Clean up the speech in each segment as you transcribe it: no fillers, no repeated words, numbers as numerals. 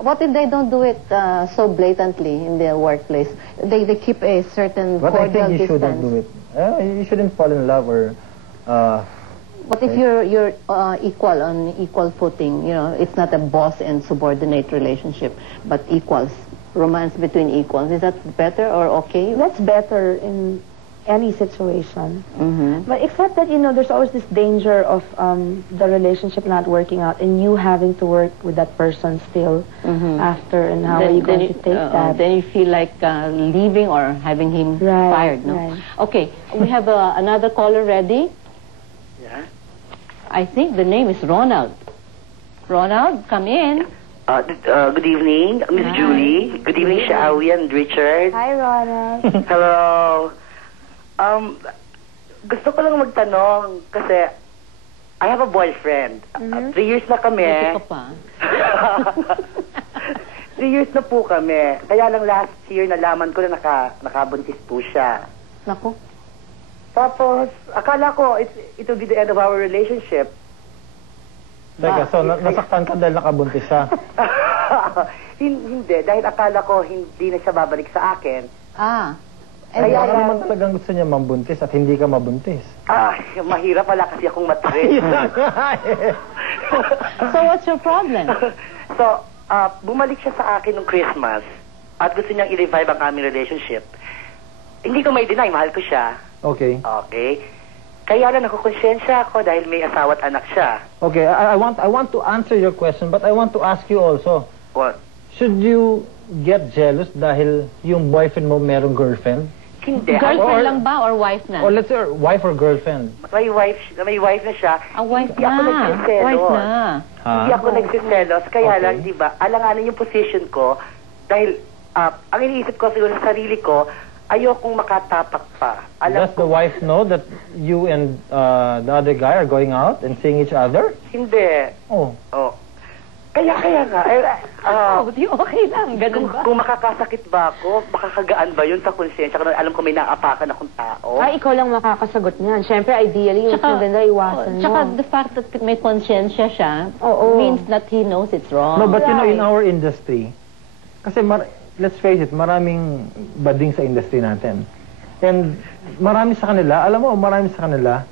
What if they don't do it so blatantly in their workplace? They keep a certain But I cordial think you shouldn't distance. do it. You shouldn't fall in love or... What if you're equal on equal footing? You know, it's not a boss and subordinate relationship, but equals, romance between equals. Is that better or okay? That's better in any situation. Mm-hmm. But except that, you know, there's always this danger of the relationship not working out and you having to work with that person still after, and how are you going to take that? Then you feel like leaving or having him fired, no? Right. Okay, we have another caller ready. Yeah? I think the name is Ronald. Ronald, come in. Good evening, Miss Hi. Julie. Good evening, Shawi and Richard. Hi, Ronald. Hello. Gusto ko lang magtanong kasi I have a boyfriend. 3 years na kami. Buti ka pa. 3 years na po kami. Kaya lang last year nalaman ko na nakabuntis po siya. Naku. Tapos, akala ko it will be the end of our relationship. Teka, so nasaktan ka dahil nakabuntis siya? Hindi, dahil akala ko hindi na siya babalik sa akin. Kaya naman talagang gusto niya mambuntis at hindi ka mabuntis. Mahirap pala kasi akong matrin. So what's your problem? So, bumalik siya sa akin nung Christmas at gusto niyang i-revive ang aming relationship. Hindi ko may deny, mahal ko siya. Okay. Okay. Kaya lang nakukonsensya ako dahil may asawa at anak siya. Okay, I want to answer your question, but I want to ask you also. What? Should you get jealous dahil yung boyfriend mo merong girlfriend? Hindi. Girlfriend lang ba or wife na? Or let's say wife or girlfriend? May wife na siya. Wife Hindi ako na. nagsiselos. Wife na. Hindi ako nagsiselos. Kaya lang, di ba, alanganin yung position ko dahil ang iniisip ko siguro sa sarili ko, ayokong makatapak pa. Does the wife know that you and the other guy are going out and seeing each other? Hindi. Oh. Kaya nga. Okay lang. Ganun ba? Kung makakasakit ba ako, makakagaan ba yun sa konsensya? Kung alam ko may naapakan akong tao. Ay, ikaw lang makakasagot niyan. Siyempre, ideally, yung maganda iwasan mo. Tsaka the fact that may konsensya siya means that he knows it's wrong. No, but you know, in our industry, kasi let's face it, maraming bading sa industry natin. And marami sa kanila, alam mo, marami sa kanila,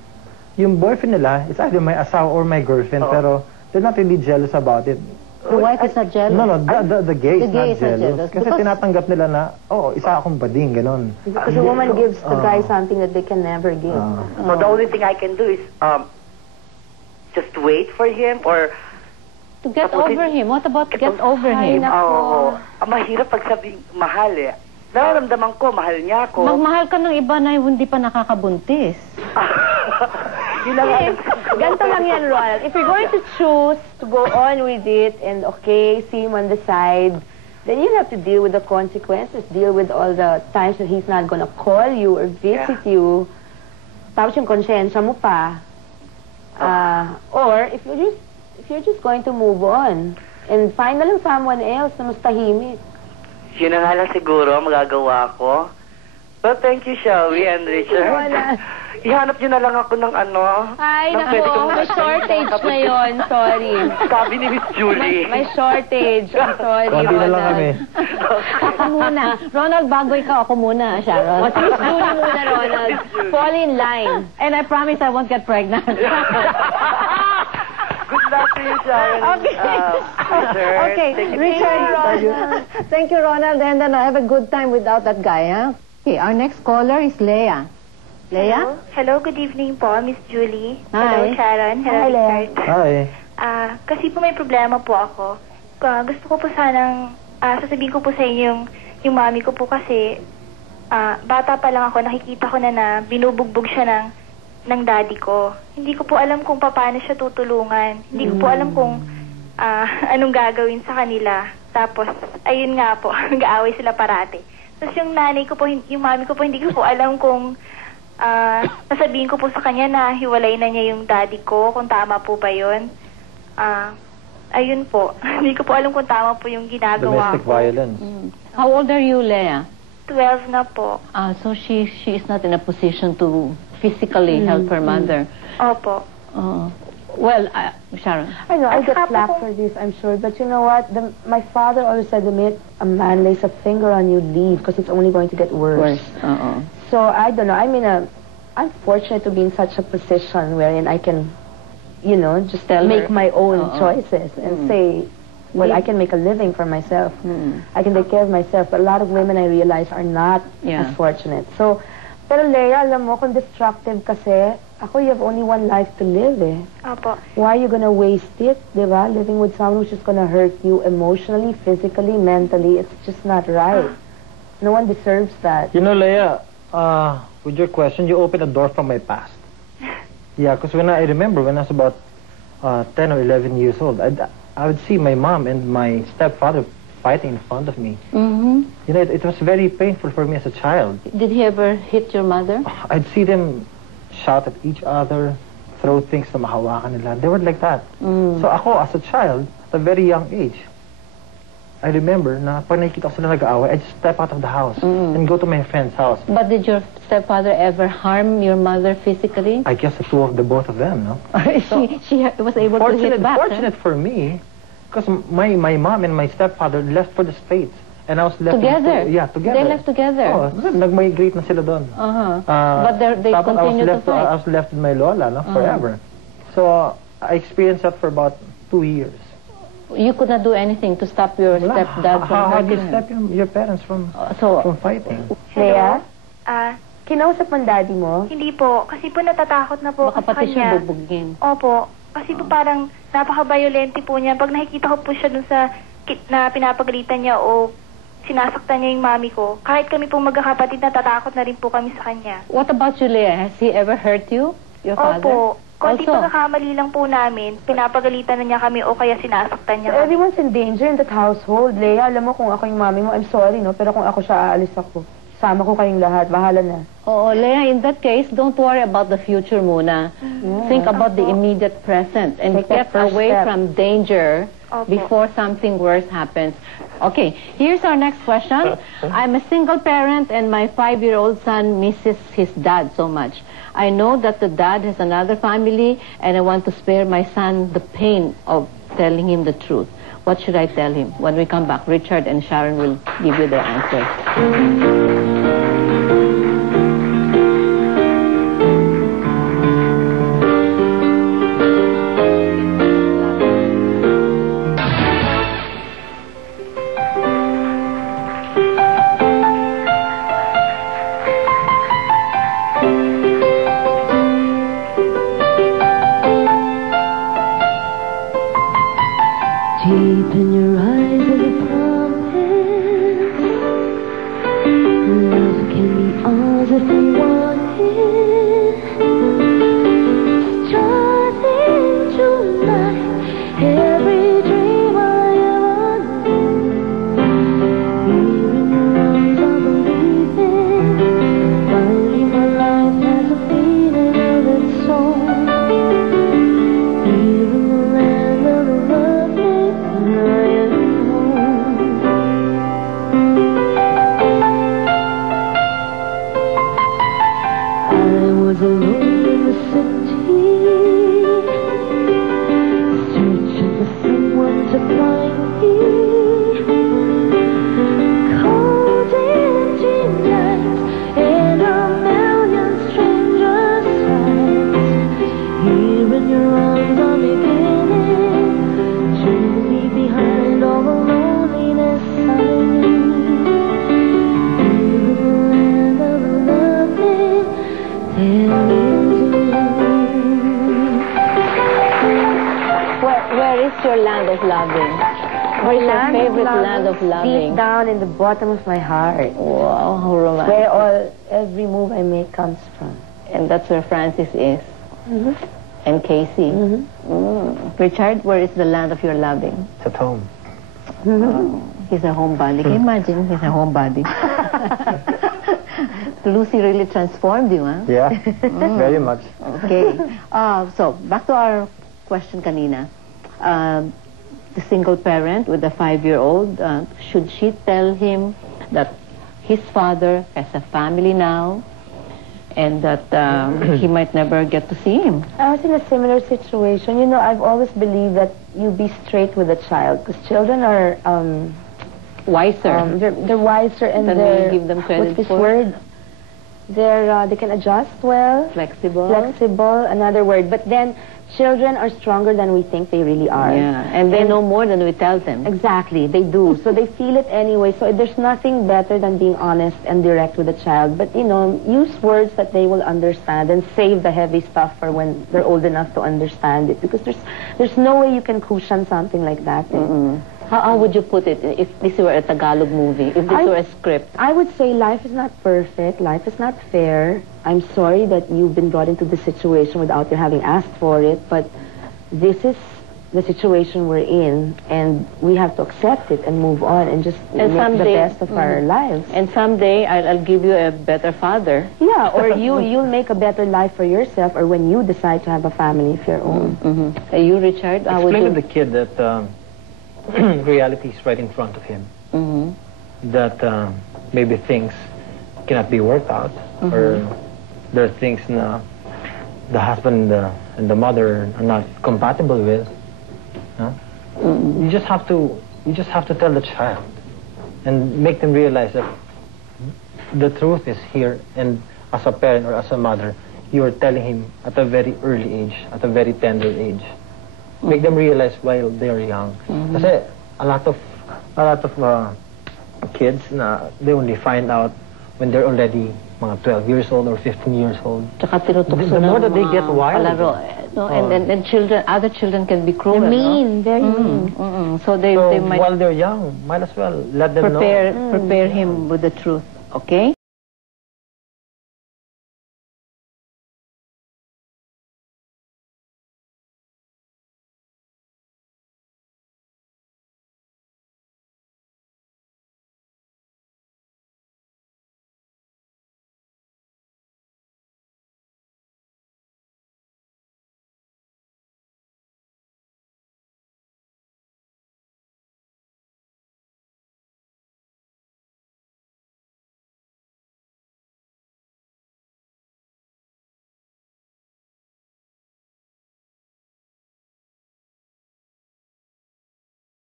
yung boyfriend nila is either may asawa or may girlfriend, pero they're not really jealous about it. The wife is not jealous? No, the gay is gay not jealous. Kasi tinatanggap nila na, isa akong bading, ganun. Because the woman gives the guy something that they can never give. So the only thing I can do is just wait for him or... To get over him. What about get over him? Mahirap pag sabing mahal eh. Nararamdaman ko, mahal niya ako. Magmahal ka ng iba na hindi pa nakakabuntis. Ganito lang yan, Ronald. If you're going to choose to go on with it and see him on the side, then you have to deal with the consequences, deal with all the times that he's not gonna call you or visit you. Tapos yung konsensya mo pa. Or if you're just going to move on and find na lang someone else na mas tahimik. Yun na nga lang siguro magagawa ko. Well, thank you, Shawi and Richard. Ihanap nyo na lang ako ng Ay, naku, may shortage na yun. Sorry. Sabi ni Miss Julie. May shortage. I'm sorry, Konti na lang kami. Ako muna. Ronald, bago ikaw, ako muna, Sharon. Miss Julie muna, Ronald. Fall in line. And I promise I won't get pregnant. Good luck to you, Sharon. Okay, Richard, thank you, Ronald. And then have a good time without that guy, huh? Okay, our next caller is Leah. Leah? Hello, good evening po, Miss Julie. Hi. Hello, Sharon. Hello, Richard. Hi. Kasi po may problema po ako. Gusto ko po sanang, sasabihin ko po sa inyo yung mami ko po kasi, bata pa lang ako, nakikita ko na binubugbog siya ng daddy ko. Hindi ko po alam kung paano siya tutulungan. Hindi ko po alam kung anong gagawin sa kanila. Tapos, ayun nga po, nag-aaway sila parate. Tapos yung nanay ko po, yung mami ko po, hindi ko po alam kung sasabihin ko po sa kanya na hiwalay na niya yung daddy ko, kung tama po ba yun. Ayun po, hindi ko po alam kung tama po yung ginagawa Domestic ko. violence. How old are you, Leah? 12 na po. So she is not in a position to physically help her mother. Opo. Well, Sharon. I know, I get saka flack po- for this, I'm sure. But you know what? My father always said, the minute a man lays a finger on you, leave, because it's only going to get worse. So, I don't know. I'm fortunate to be in such a position wherein I can, you know, just make my own choices and say, well, I can make a living for myself. I can take care of myself. But a lot of women, I realize, are not as fortunate. So, pero Leia, alam mo, kung destructive kasi, ako, you have only one life to live, eh. Opo. Why are you gonna waste it, di ba? Living with someone who's just gonna hurt you emotionally, physically, mentally, it's just not right. No one deserves that. You know, Leia, with your question, you opened a door from my past. Yeah, because I remember when I was about 10 or 11 years old, I would see my mom and my stepfather fighting in front of me. You know, it was very painful for me as a child. Did he ever hit your mother? I'd see them shout at each other, throw things na mahawakan nila. They were like that. So ako, as a child, at a very young age, I remember na pag nakikita ko sila nag-aaway, I'd step out of the house and go to my friend's house. But did your stepfather ever harm your mother physically? I guess the both of them, no? She was able to hit back. Fortunate for me, because my mom and my stepfather left for the States. And I was left together? Together. They left together? Oh, nag-migrate na sila doon. But they continued to fight? I was left with my lola, no, forever. So, I experienced that for about 2 years. You could not do anything to stop your stepdad from How do hurting you stop your parents from fighting? Leia, Ah, kinausap mo ang daddy mo? hindi po. Kasi po natatakot na po Baka ako sa pati siya kanya. bubugin. Opo. Kasi po parang napaka-violente po niya. Pag nakikita ko po siya dun sa na pinapagalitan niya o sinasaktan niya yung mami ko, kahit kami pong magkakapatid, natatakot na rin po kami sa kanya. What about you, Leia? Has he ever hurt you? Your father? Opo. Konti Also? pagkakamali lang po namin, pinapagalitan na niya kami o kaya sinasaktan niya kami. Everyone's in danger in that household. Leia, alam mo kung ako yung mami mo, I'm sorry, no? Pero kung ako siya, aalis ako. Sama ko kayong lahat. Bahala na. Oh, Leia, in that case, don't worry about the future muna. Think about the immediate present and Take that get first away step. from danger Opo. before something worse happens. Okay, here's our next question. I'm a single parent and my 5-year-old son misses his dad so much. I know that the dad has another family and I want to spare my son the pain of telling him the truth. What should I tell him? When we come back, Richard and Sharon will give you their answers. Deep in your eyes is a promise. Love can be ours if we want it. Just into life, every dream I ever knew. Here in your arms I believe in. Finally my life has a meaning of its own. Here in the land of the lovely. I was alone in the city, searching for someone to find me. Cold empty nights and a million stranger sights. Here in your arms I'm beginning to leave behind all the loneliness I knew. Here in the land of the lovely, there is you. Where is your land of loving? Where is your favorite land of loving? Deep down in the bottom of my heart. Wow, how romantic. Where every move I make comes from. And that's where Francis is. And Casey. Richard, where is the land of your loving? It's at home. He's a homebody. Can you imagine? He's a homebody. Lucy really transformed you, huh? Yeah, very much. Okay. So, back to our question kanina. The single parent with a 5-year-old, should she tell him that his father has a family now, and that he might never get to see him. I was in a similar situation. You know, I've always believed that you be straight with a child, because children are Wiser. they're wiser, and Than they're we give them credit what's this for. word? They can adjust well. Flexible. Flexible, another word. But then children are stronger than we think they really are. Yeah, and they know more than we tell them. Exactly, they do. So they feel it anyway. So there's nothing better than being honest and direct with a child. But, you know, use words that they will understand, and save the heavy stuff for when they're old enough to understand it. Because there's no way you can cushion something like that. How would you put it if this were a Tagalog movie, if this were a script? I would say life is not perfect. Life is not fair. I'm sorry that you've been brought into this situation without you having asked for it, but this is the situation we're in, and we have to accept it and move on and just make the best of our lives. And someday I'll give you a better father. Yeah, or you'll make a better life for yourself, or when you decide to have a family of your own. You, Richard, how would Explain you? to the kid that reality is right in front of him. That maybe things cannot be worked out, or there are things na the husband and the mother are not compatible with. You just have to tell the child and make them realize that the truth is here, and as a parent or as a mother, you are telling him at a very early age, at a very tender age. Make them realize while they are young. Kasi a lot of kids na they only find out when they're already mga 12 years old or 15 years old. Tsaka tinutukso The more ng that they mga get wild. palaro, no? And children, other children can be cruel. They're mean, no? very mean. So they So might while they're young, might as well let them know. prepare him with the truth. Okay?